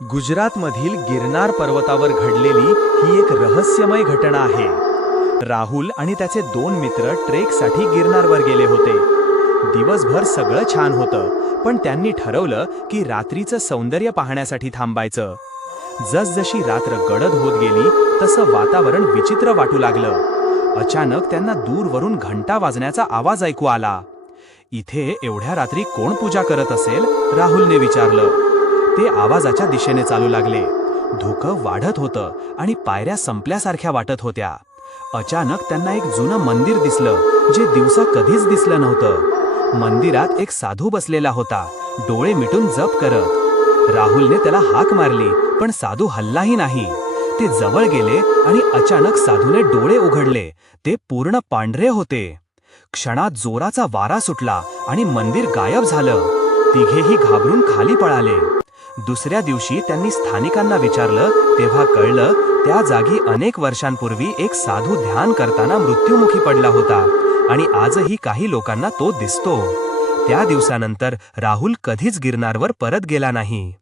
गुजरातमधील गिरनार पर्वतावर घडलेली ही एक रहस्यमय घटना आहे। राहुल आणि त्याचे दोन मित्र ट्रेकसाठी गिरनारवर गेले होते। दिवसभर सगळं छान होतं, पण त्यांनी ठरवलं की रात्रीचं सौंदर्य पाहण्यासाठी थांबायचं। जसजशी रात्र गडद होत गेली तसं वातावरण विचित्र वाटू लागलं। अचानक त्यांना दूरवरून घंटा वाजण्याचा आवाज ऐकू आला। इथे एवढ्या रात्री कोण पूजा करत असेल, राहुलने विचारलं। ते आवाजाच्या दिशेने चालू लागले। धुकं वाढत होतं आणि पायऱ्या संपल्यासारख्या वाटत होत्या। अचानक त्यांना एक जुनं मंदिर दिसलं, जे दिवसा कधीच दिसलं नव्हतं। मंदिरात एक साधू बसलेला होता, डोळे मिटून जप करत। राहुलने त्याला हाक मारली, पण साधू हललाही नाही। ते जवळ गेले आणि अचानक साधूने डोळे उघडले। ते पूर्ण पांढरे होते। क्षणात जोराचा वारा सुटला आणि मंदिर गायब झालं। तिघेही घाबरून खाली पळाले। दुसऱ्या दिवशी त्यांनी स्थानिकांना विचारलं, तेव्हा कळलं त्या जागी अनेक वर्षांपूर्वी एक साधू ध्यान करताना मृत्युमुखी पडला होता आणि आजही काही लोकांना तो दिसतो। त्या दिवसानंतर राहुल कधीच गिरनारवर परत गेला नाही।